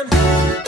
Well,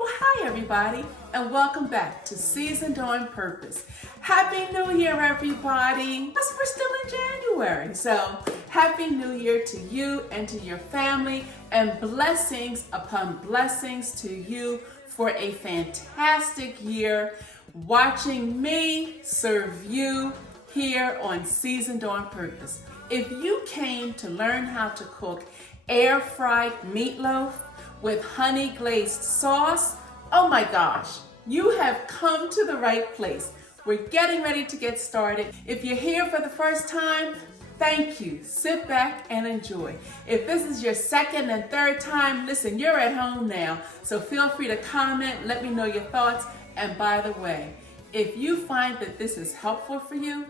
hi everybody, and welcome back to Seasoned on Purpose. Happy New Year, everybody. Yes, we're still in January, so Happy New Year to you and to your family, and blessings upon blessings to you for a fantastic year watching me serve you here on Seasoned on Purpose. If you came to learn how to cook air-fried meatloaf with honey glazed sauce, oh my gosh, you have come to the right place. We're getting ready to get started. If you're here for the first time, thank you. Sit back and enjoy. If this is your second and third time, listen, you're at home now, so feel free to comment, let me know your thoughts. And by the way, if you find that this is helpful for you,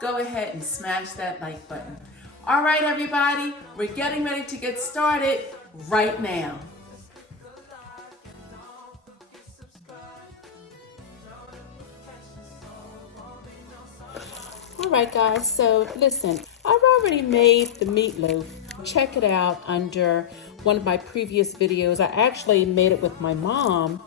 go ahead and smash that like button. All right, everybody, we're getting ready to get started right now. All right, guys, so listen, I've already made the meatloaf. Check it out under one of my previous videos. I actually made it with my mom,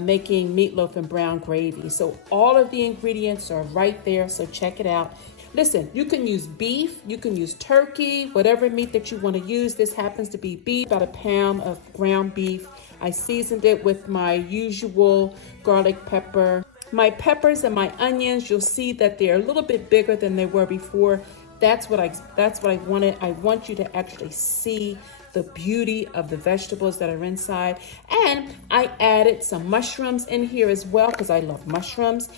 making meatloaf and brown gravy. So all of the ingredients are right there, so check it out. Listen, you can use beef, you can use turkey, whatever meat that you want to use. This happens to be beef, about a pound of ground beef. I seasoned it with my usual garlic pepper. My peppers and my onions, you'll see that they're a little bit bigger than they were before. That's what I wanted. I want you to actually see the beauty of the vegetables that are inside. And I added some mushrooms in here as well because I love mushrooms.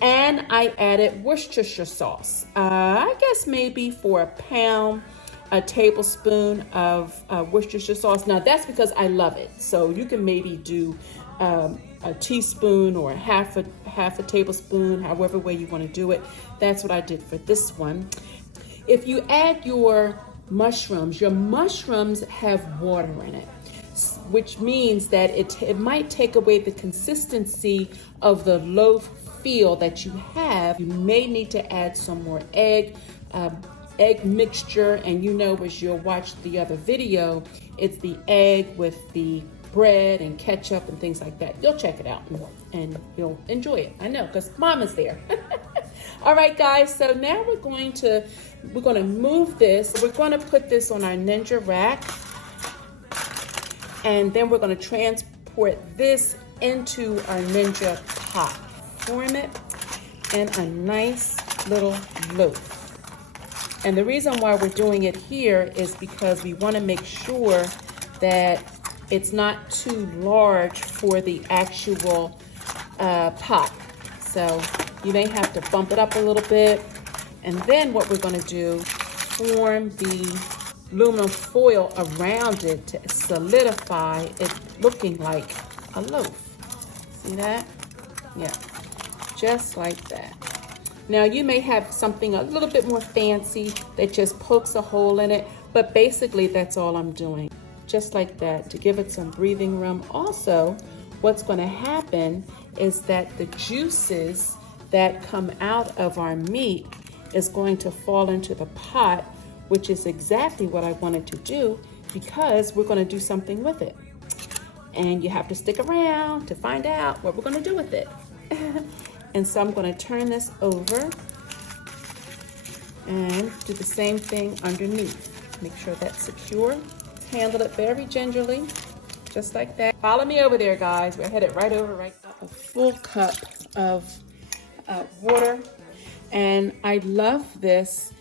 And I added Worcestershire sauce. I guess maybe for a pound, a tablespoon of Worcestershire sauce. Now that's because I love it. So you can maybe do a teaspoon or half a tablespoon, however way you want to do it. That's what I did for this one. If you add your mushrooms have water in it, which means that it might take away the consistency of the loaf feel that you have. You may need to add some more egg mixture, and as you'll watch the other video, it's the egg with the bread and ketchup and things like that. You'll check it out and you'll enjoy it. I know, because mom is there. All right, guys, so now we're going to move this. We're going to put this on our Ninja rack, and then we're going to transport this into our Ninja pot. Form it in a nice little loaf. And the reason why we're doing it here is because we want to make sure that it's not too large for the actual pot. So you may have to bump it up a little bit. And then what we're going to do, form the aluminum foil around it to solidify it looking like a loaf. See that? Yeah, just like that. Now you may have something a little bit more fancy that just pokes a hole in it, but basically that's all I'm doing. Just like that, to give it some breathing room. Also, what's going to happen is that the juices that come out of our meat is going to fall into the pot, which is exactly what I wanted to do, because we're going to do something with it. And you have to stick around to find out what we're going to do with it. And so I'm going to turn this over and do the same thing underneath. Make sure that's secure. Handle it very gingerly, just like that. Follow me over there, guys. We're headed right over right now. A full cup of water, and I love this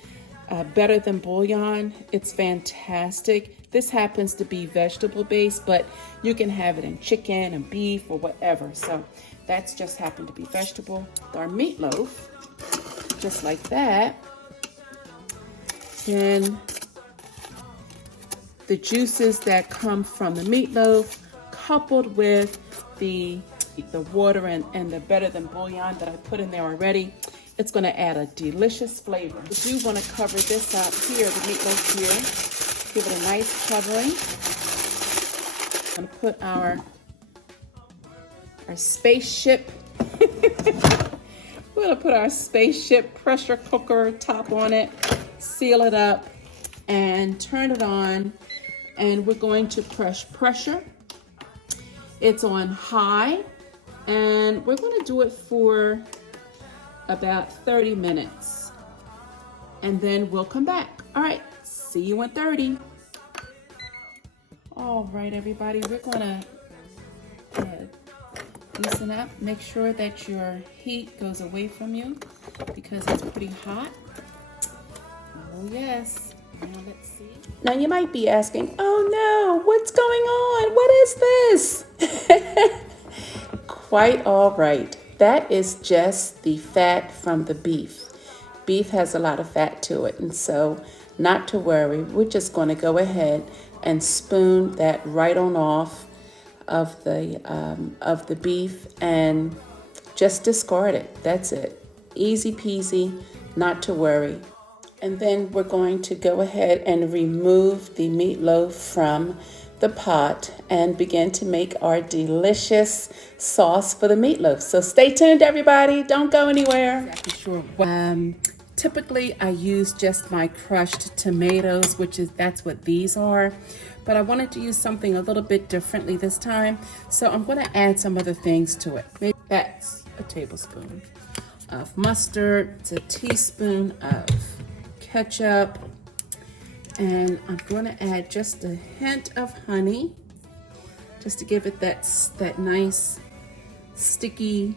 better than bouillon. It's fantastic. This happens to be vegetable based, but you can have it in chicken and beef or whatever. So that's just happened to be vegetable. Our meatloaf, just like that, and the juices that come from the meatloaf coupled with the water and the better than bouillon that I put in there already, it's going to add a delicious flavor. We do want to cover this up here, the meatloaf here. Give it a nice covering. I'm going to put our spaceship, we're going to put our spaceship pressure cooker top on it, seal it up, and turn it on. And we're going to press pressure It's on high, and we're gonna do it for about 30 minutes. And then we'll come back. All right, see you in 30. All right, everybody, we're gonna loosen up. Make sure that your heat goes away from you because it's pretty hot. Oh yes, now let's see. Now you might be asking, oh no, what's going on? What is this? Quite all right. That is just the fat from the beef. Beef has a lot of fat to it, and so not to worry. We're just going to go ahead and spoon that right on off of the beef and just discard it. That's it. Easy peasy, not to worry. And then we're going to go ahead and remove the meatloaf from the pot and begin to make our delicious sauce for the meatloaf. So stay tuned, everybody. Don't go anywhere. Exactly sure. Typically, I use just my crushed tomatoes, that's what these are. But I wanted to use something a little bit differently this time. So I'm going to add some other things to it. Maybe that's a tablespoon of mustard. It's a teaspoon of ketchup. And I'm going to add just a hint of honey, just to give it that nice, sticky,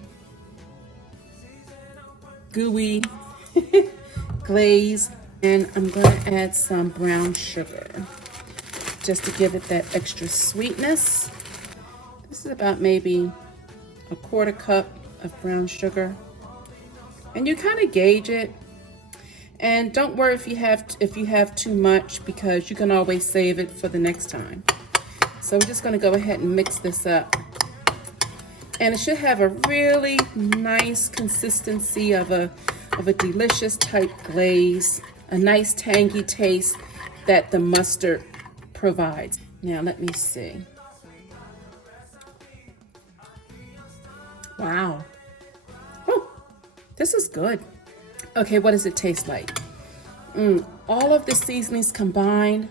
gooey glaze. And I'm going to add some brown sugar, just to give it that extra sweetness. This is about maybe a 1/4 cup of brown sugar. And you kind of gauge it. And don't worry if you have too much, because you can always save it for the next time. So we're just going to go ahead and mix this up. And it should have a really nice consistency of a delicious type glaze, a nice tangy taste that the mustard provides. Now let me see. Wow. Oh, this is good. Okay, what does it taste like? All of the seasonings combined,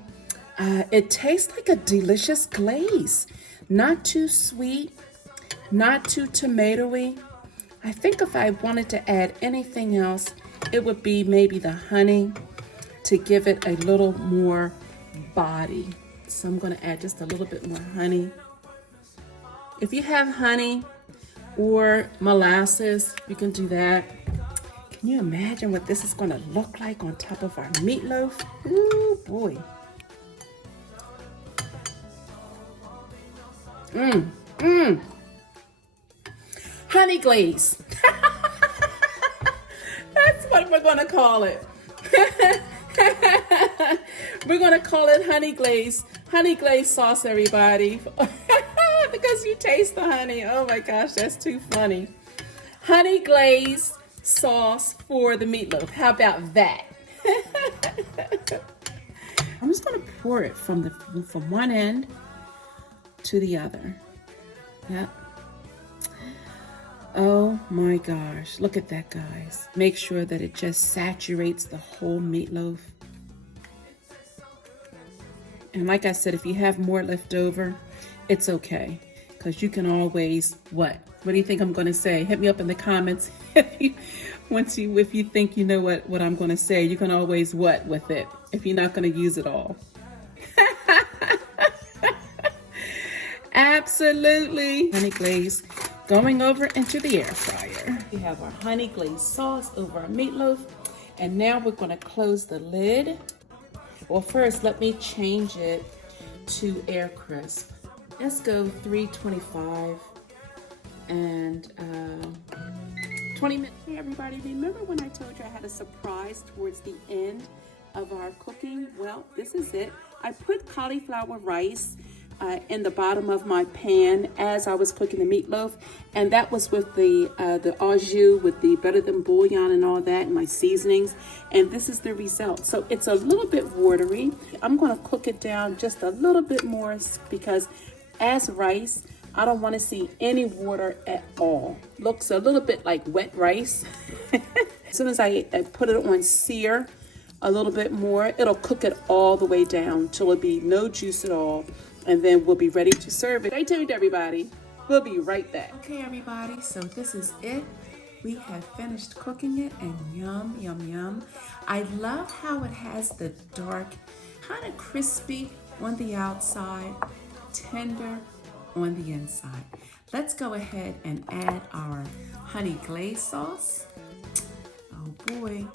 it tastes like a delicious glaze. Not too sweet, not too tomatoey. I think if I wanted to add anything else, it would be maybe the honey to give it a little more body. So I'm going to add just a little bit more honey. If you have honey or molasses, you can do that. Can you imagine what this is going to look like on top of our meatloaf? Ooh, boy. Honey glaze. That's what we're going to call it. We're going to call it honey glaze. Honey glaze sauce, everybody. Because you taste the honey. Oh my gosh, that's too funny. Honey glaze sauce for the meatloaf. How about that? I'm just going to pour it from one end to the other. Yep. Oh my gosh, look at that, guys. Make sure that it just saturates the whole meatloaf. And like I said, if you have more left over, it's okay, because you can always, what do you think I'm going to say? Hit me up in the comments if you think you know what I'm going to say. You can always what with it if you're not going to use it all. Absolutely. Honey glaze going over into the air fryer. We have our honey glaze sauce over our meatloaf, and now we're going to close the lid. Well, first let me change it to air crisp. Let's go 325 and 20 minutes. Hey everybody, remember when I told you I had a surprise towards the end of our cooking? Well, this is it. I put cauliflower rice in the bottom of my pan as I was cooking the meatloaf, and that was with the au jus, with the better than bouillon and all that, and my seasonings, and this is the result. So it's a little bit watery. I'm going to cook it down just a little bit more, because as rice, I don't want to see any water at all. Looks a little bit like wet rice. As soon as I put it on sear a little bit more, it'll cook it all the way down till it'll be no juice at all. and then we'll be ready to serve it. Stay tuned, everybody. We'll be right back. Okay, everybody, so this is it. We have finished cooking it, and yum, yum, yum. I love how it has the dark, kind of crispy on the outside, tender on the inside. Let's go ahead and add our honey glaze sauce. Oh boy.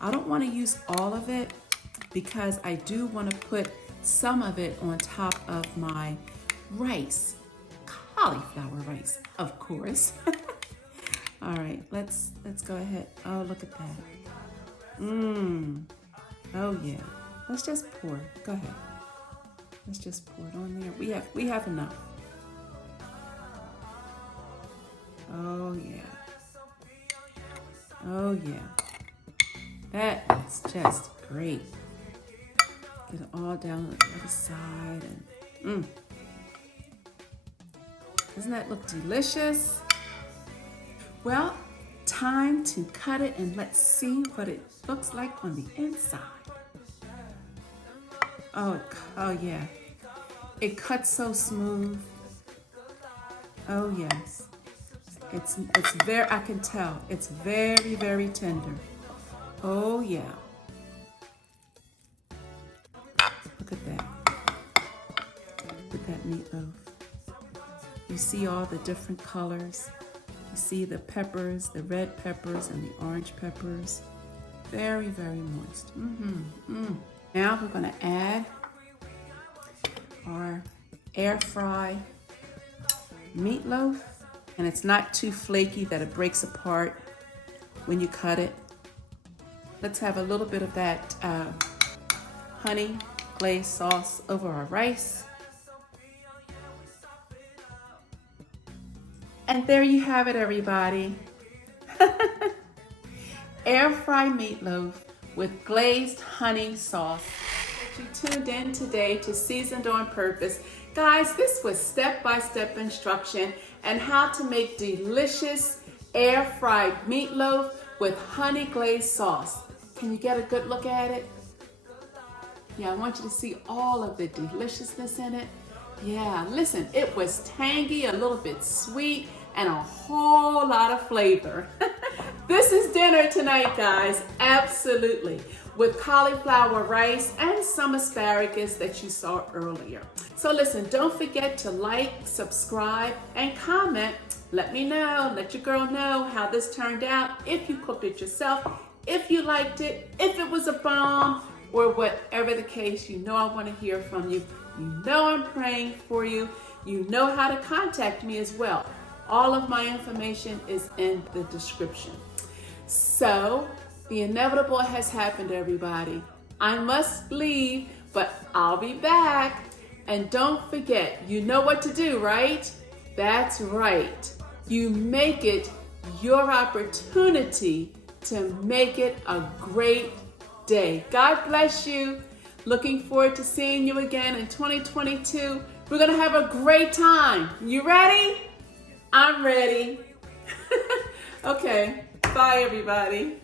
I don't want to use all of it because I do want to put some of it on top of my rice, cauliflower rice, of course. All right, let's go ahead. Oh, look at that. Oh yeah. Let's just pour. Go ahead. Let's just pour it on there. We have enough. Oh yeah. Oh yeah. That is just great. Get it all down the other side and doesn't that look delicious? Well, time to cut it and let's see what it looks like on the inside. Oh yeah. It cuts so smooth. Oh yes. It's very, I can tell, it's very, very tender. Oh yeah. Look at that. Look at that meatloaf. You see all the different colors. You see the peppers, the red peppers and the orange peppers. Very, very moist. Now we're gonna add our air fry meatloaf. And it's not too flaky that it breaks apart when you cut it. Let's have a little bit of that honey glaze sauce over our rice. And there you have it, everybody. Air fry meatloaf with glazed honey sauce. You tuned in today to Seasoned on Purpose. Guys, this was step-by-step instruction and how to make delicious air-fried meatloaf with honey glazed sauce. Can you get a good look at it? Yeah, I want you to see all of the deliciousness in it. Yeah, listen, it was tangy, a little bit sweet, and a whole lot of flavor. This is dinner tonight, guys, absolutely, with cauliflower rice and some asparagus that you saw earlier. So listen, don't forget to like, subscribe, and comment. Let me know, let your girl know how this turned out, if you cooked it yourself, if you liked it, if it was a bomb, or whatever the case. You know I want to hear from you. You know I'm praying for you. You know how to contact me as well. All of my information is in the description. So, the inevitable has happened, everybody. I must leave, but I'll be back. And don't forget, you know what to do, right? That's right. You make it your opportunity to make it a great day. God bless you. Looking forward to seeing you again in 2022. We're going to have a great time. You ready? I'm ready. Okay. Bye, everybody.